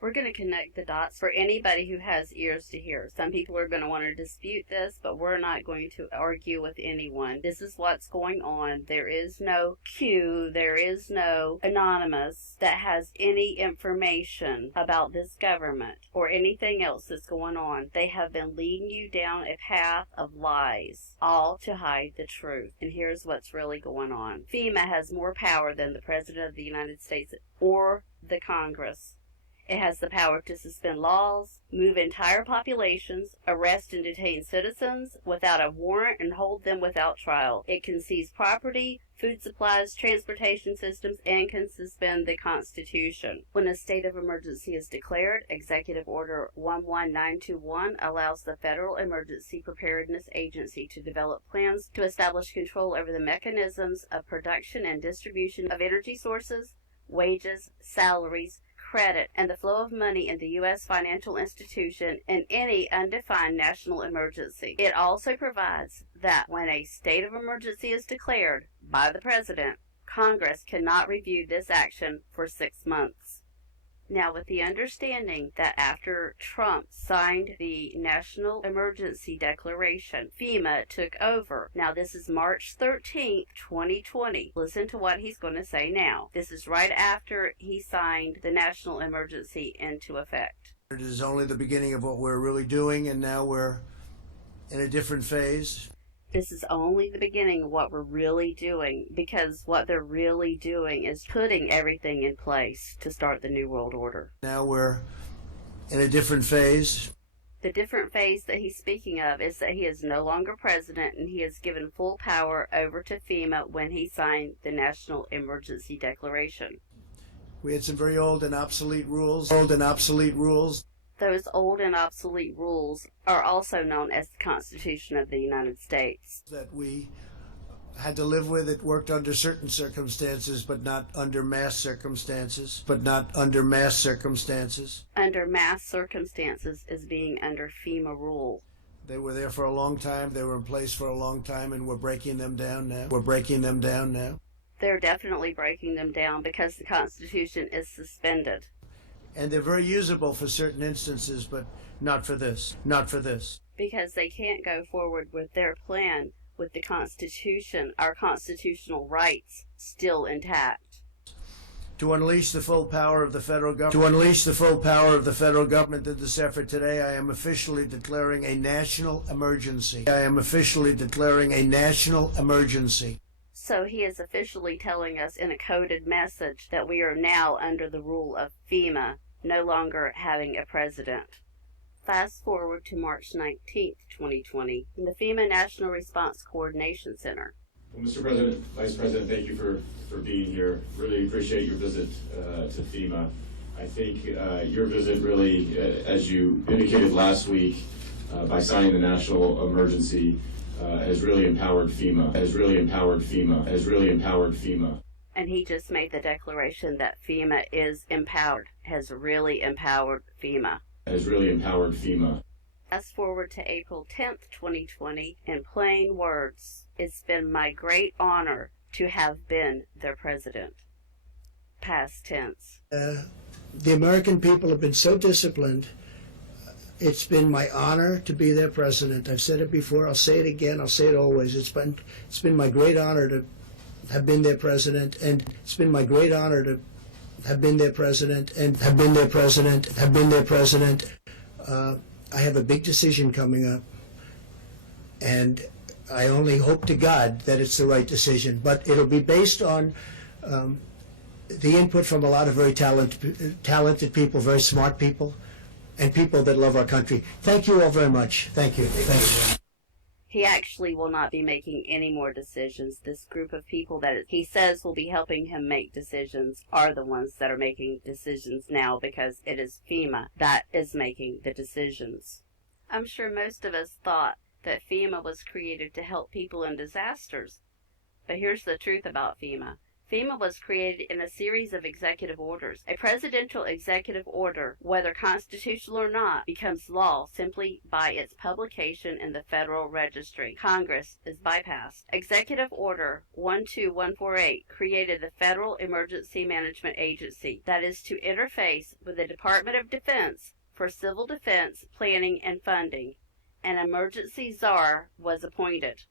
We're going to connect the dots for anybody who has ears to hear. Some people are going to want to dispute this, but we're not going to argue with anyone. This is what's going on. There is no Q, there is no anonymous that has any information about this government or anything else that's going on. They have been leading you down a path of lies, all to hide the truth. And here's what's really going on. FEMA has more power than the President of the United States or the Congress. It has the power to suspend laws, move entire populations, arrest and detain citizens without a warrant, and hold them without trial. It can seize property, food supplies, transportation systems, and can suspend the Constitution. When a state of emergency is declared, Executive Order 11921 allows the Federal Emergency Preparedness Agency to develop plans to establish control over the mechanisms of production and distribution of energy sources, wages, salaries, credit, and the flow of money in the U.S. financial institution in any undefined national emergency. It also provides that when a state of emergency is declared by the President, Congress cannot review this action for 6 months. Now, with the understanding that after Trump signed the National Emergency Declaration, FEMA took over. Now, this is March 13th, 2020. Listen to what he's going to say now. This is right after he signed the National Emergency into effect. It is only the beginning of what we're really doing, and now we're in a different phase. This is only the beginning of what we're really doing, because what they're really doing is putting everything in place to start the New World Order. Now we're in a different phase. The different phase that he's speaking of is that he is no longer president, and he has given full power over to FEMA when he signed the National Emergency Declaration. We had some very old and obsolete rules. Those old and obsolete rules are also known as the Constitution of the United States. That we had to live with. It worked under certain circumstances, but not under mass circumstances. Under mass circumstances is being under FEMA rule. They were there for a long time. They were in place for a long time, and we're breaking them down now. They're definitely breaking them down because the Constitution is suspended. And they're very usable for certain instances, but not for this. Because they can't go forward with their plan with the Constitution, our constitutional rights, still intact. To unleash the full power of the federal government. In this effort today, I am officially declaring a national emergency. So he is officially telling us in a coded message that we are now under the rule of FEMA, no longer having a president. Fast forward to March 19th, 2020, in the FEMA National Response Coordination Center. Well, Mr. President, Vice President, thank you for being here. Really appreciate your visit to FEMA. I think your visit really, as you indicated last week, by signing the national emergency, has really empowered FEMA. And he just made the declaration that FEMA is empowered, has really empowered FEMA. Fast forward to April 10th, 2020, in plain words, it's been my great honor to have been their president. Past tense. The American people have been so disciplined. It's been my honor to be their president. I've said it before, I'll say it again, I'll say it always. It's been my great honor to have been their president, and it's been my great honor to have been their president. I have a big decision coming up, and I only hope to God that it's the right decision, but it'll be based on the input from a lot of very talented people, very smart people, and people that love our country. Thank you all very much. Thank you. He actually will not be making any more decisions. This group of people that he says will be helping him make decisions are the ones that are making decisions now, because it is FEMA that is making the decisions. I'm sure most of us thought that FEMA was created to help people in disasters. But here's the truth about FEMA. FEMA was created in a series of executive orders. A presidential executive order, whether constitutional or not, becomes law simply by its publication in the Federal Registry. Congress is bypassed. Executive Order 12148 created the Federal Emergency Management Agency that is to interface with the Department of Defense for civil defense planning and funding. An emergency czar was appointed.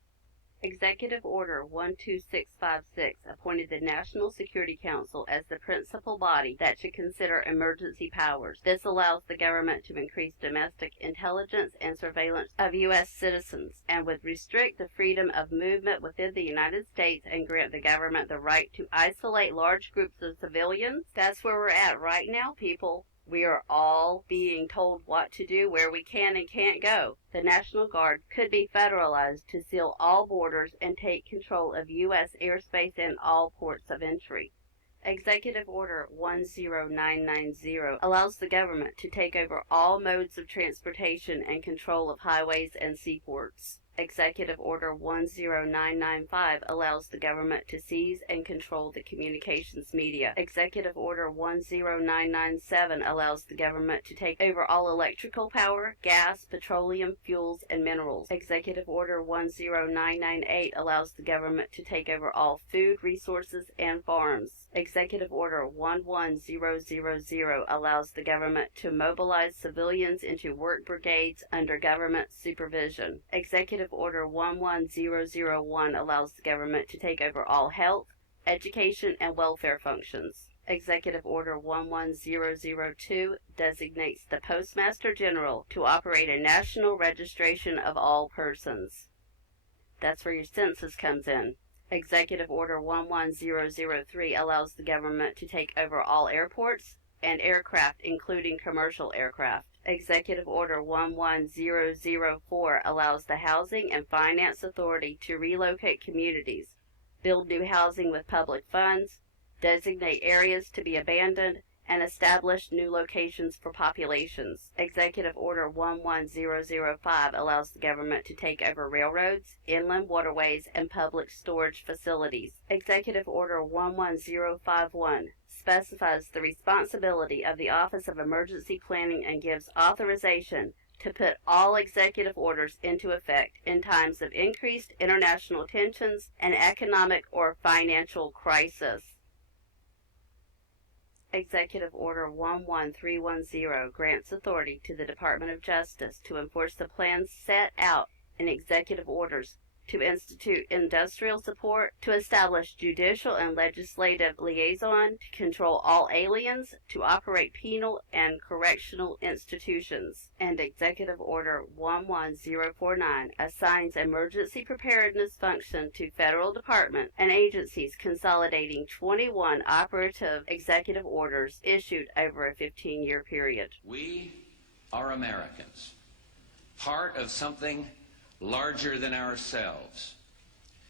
Executive Order 12656 appointed the National Security Council as the principal body that should consider emergency powers. This allows the government to increase domestic intelligence and surveillance of U.S. citizens and would restrict the freedom of movement within the United States and grant the government the right to isolate large groups of civilians. That's where we're at right now, people. We are all being told what to do, where we can and can't go. The National Guard could be federalized to seal all borders and take control of U.S. airspace and all ports of entry. Executive Order 10990 allows the government to take over all modes of transportation and control of highways and seaports. Executive Order 10995 allows the government to seize and control the communications media. Executive Order 10997 allows the government to take over all electrical power, gas, petroleum, fuels, and minerals. Executive Order 10998 allows the government to take over all food, resources, and farms. Executive Order 11000 allows the government to mobilize civilians into work brigades under government supervision. Executive Order 11001 allows the government to take over all health, education, and welfare functions. Executive Order 11002 designates the Postmaster General to operate a national registration of all persons. That's where your census comes in. Executive Order 11003 allows the government to take over all airports and aircraft, including commercial aircraft. Executive Order 11004 allows the Housing and Finance Authority to relocate communities, build new housing with public funds, designate areas to be abandoned, and establish new locations for populations. Executive Order 11005 allows the government to take over railroads, inland waterways, and public storage facilities. Executive Order 11051 specifies the responsibility of the Office of Emergency Planning and gives authorization to put all executive orders into effect in times of increased international tensions and economic or financial crisis. Executive Order 11310 grants authority to the Department of Justice to enforce the plans set out in executive orders, to institute industrial support, to establish judicial and legislative liaison, to control all aliens, to operate penal and correctional institutions. And Executive Order 11049 assigns emergency preparedness function to federal departments and agencies, consolidating 21 operative executive orders issued over a 15-year period. We are Americans, part of something larger than ourselves.